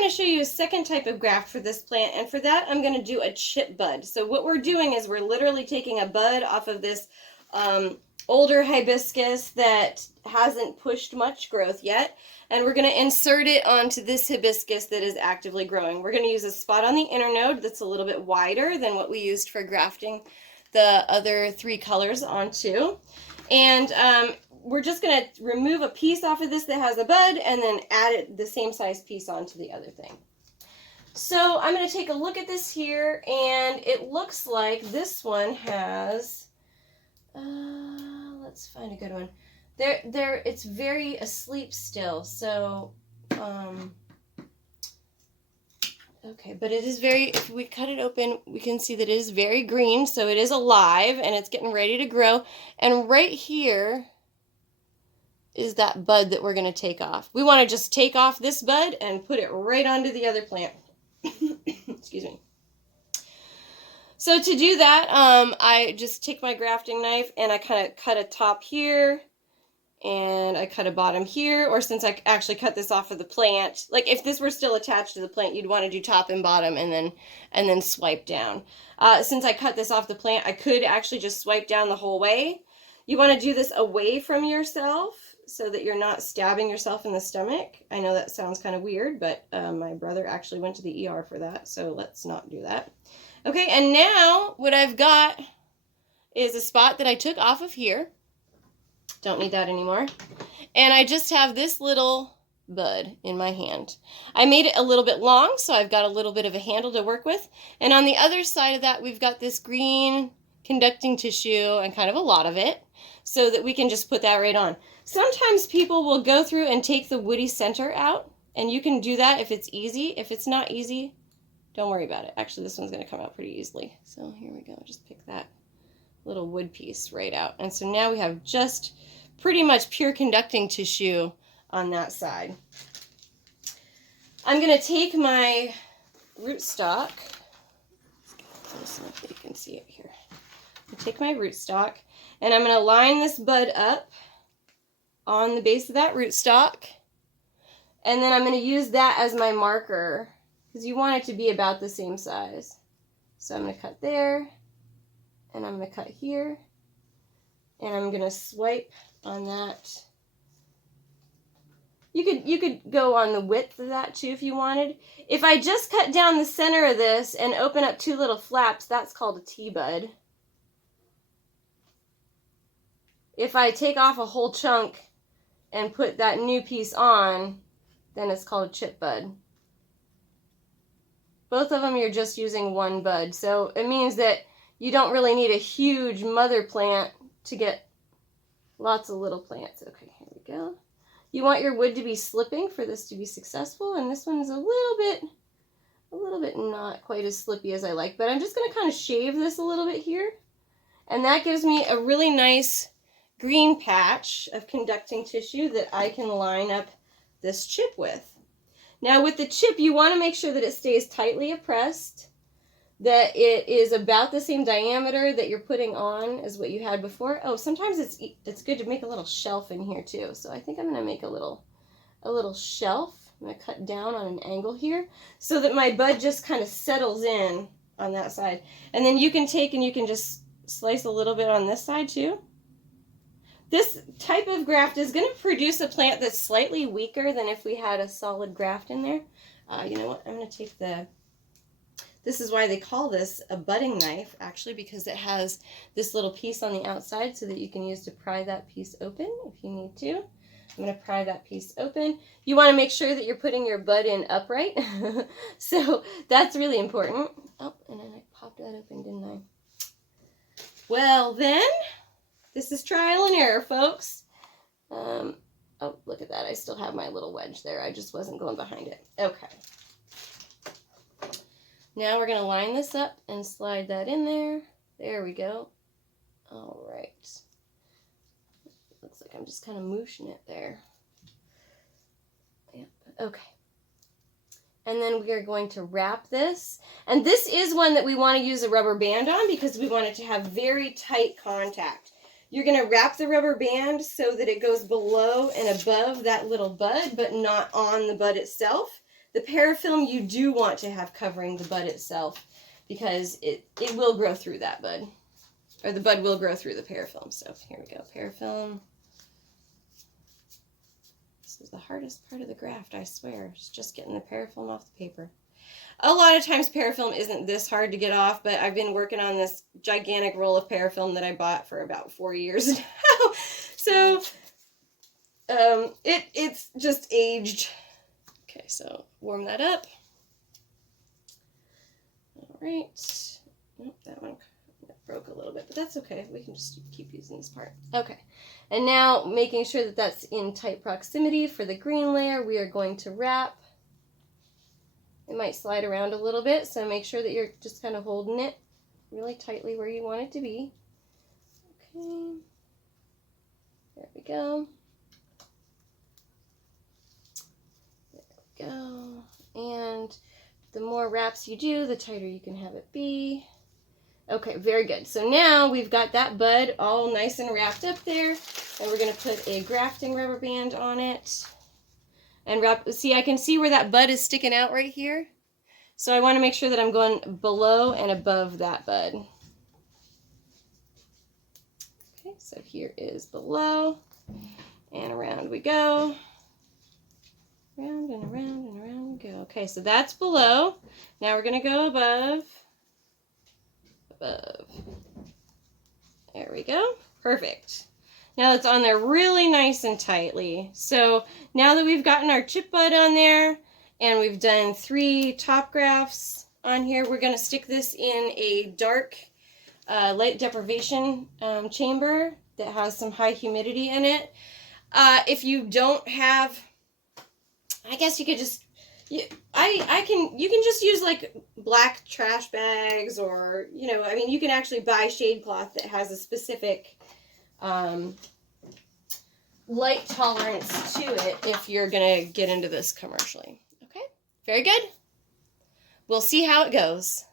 going to show you a second type of graft for this plant, and for that I'm going to do a chip bud. So what we're doing is we're literally taking a bud off of this older hibiscus that hasn't pushed much growth yet, and we're going to insert it onto this hibiscus that is actively growing. We're going to use a spot on the internode that's a little bit wider than what we used for grafting the other 3 colors onto. And we're just going to remove a piece off of this that has a bud and then add the same size piece onto the other thing. So I'm going to take a look at this here, and it looks like this one has, let's find a good one. It's very asleep still, so, okay, but it is very, if we cut it open, we can see that it is very green, so it is alive, and it's getting ready to grow, and right here is that bud that we're going to take off. We want to just take off this bud and put it right onto the other plant. Excuse me. So to do that, I just take my grafting knife and I kind of cut a top here, and I cut a bottom here, or since I actually cut this off of the plant, like if this were still attached to the plant, you'd want to do top and bottom and then swipe down. Since I cut this off the plant, I could actually just swipe down the whole way. You want to do this away from yourself so that you're not stabbing yourself in the stomach. I know that sounds kind of weird, but my brother actually went to the ER for that, so let's not do that. Okay, and now what I've got is a spot that I took off of here. Don't need that anymore. And I just have this little bud in my hand. I made it a little bit long, so I've got a little bit of a handle to work with. And on the other side of that, we've got this green conducting tissue, and kind of a lot of it, so that we can just put that right on. Sometimes people will go through and take the woody center out, and you can do that if it's easy. If it's not easy, don't worry about it. Actually, this one's going to come out pretty easily. So here we go. Just pick that little wood piece right out. And so now we have just pretty much pure conducting tissue on that side. I'm going to take my rootstock. Let's get close enough that you can see it here. Take my rootstock, and I'm going to line this bud up on the base of that rootstock, and then I'm going to use that as my marker because you want it to be about the same size. So I'm going to cut there, and I'm going to cut here, and I'm going to swipe on that. You could go on the width of that too if you wanted. If I just cut down the center of this and open up 2 little flaps, that's called a T-bud. If I take off a whole chunk and put that new piece on, then it's called a chip bud. Both of them you're just using 1 bud, so it means that you don't really need a huge mother plant to get lots of little plants. Okay, here we go. You want your wood to be slipping for this to be successful, and this one's a little bit not quite as slippy as I like, but I'm just going to kind of shave this a little bit here, and that gives me a really nice green patch of conducting tissue that I can line up this chip with. Now with the chip, you want to make sure that it stays tightly pressed, that it is about the same diameter that you're putting on as what you had before. Oh, sometimes it's good to make a little shelf in here too. So I think I'm going to make a little shelf. I'm going to cut down on an angle here so that my bud just kind of settles in on that side. And then you can take and you can just slice a little bit on this side too. This type of graft is going to produce a plant that's slightly weaker than if we had a solid graft in there. You know what? I'm going to take this is why they call this a budding knife, actually, because it has this little piece on the outside so that you can use to pry that piece open if you need to. I'm going to pry that piece open. You want to make sure that you're putting your bud in upright. So that's really important. Oh, and then I popped that open, didn't I? Well, then, this is trial and error, folks. Oh, look at that. I still have my little wedge there. I just wasn't going behind it. Okay. Now we're going to line this up and slide that in there. There we go. All right. Looks like I'm just kind of mooshing it there. Yep. Okay. And then we are going to wrap this. And this is one that we want to use a rubber band on because we want it to have very tight contact. You're going to wrap the rubber band so that it goes below and above that little bud, but not on the bud itself. The parafilm you do want to have covering the bud itself because it will grow through that bud. Or the bud will grow through the parafilm. So here we go, parafilm. This is the hardest part of the graft, I swear. It's just getting the parafilm off the paper. A lot of times parafilm isn't this hard to get off, but I've been working on this gigantic roll of parafilm that I bought for about 4 years now. So it's just aged. Okay, so warm that up. All right. Oh, that one broke a little bit, but that's okay. We can just keep using this part. Okay, and now making sure that that's in tight proximity for the green layer, we are going to wrap. It might slide around a little bit, so make sure that you're just kind of holding it really tightly where you want it to be. Okay, there we go. There we go. And the more wraps you do, the tighter you can have it be. Okay, very good. So now we've got that bud all nice and wrapped up there, and we're going to put a grafting rubber band on it. And wrap. See, I can see where that bud is sticking out right here. So I want to make sure that I'm going below and above that bud. Okay, so here is below, and around we go. Round and around and around we go. Okay, so that's below. Now we're going to go above. Above. There we go. Perfect. Now it's on there really nice and tightly. So now that we've gotten our chip bud on there and we've done 3 top grafts on here, we're going to stick this in a dark light deprivation chamber that has some high humidity in it. If you don't have, I guess you could just, you can just use like black trash bags, or, you know, I mean, you can actually buy shade cloth that has a specific light tolerance to it if you're going to get into this commercially. Okay, very good. We'll see how it goes.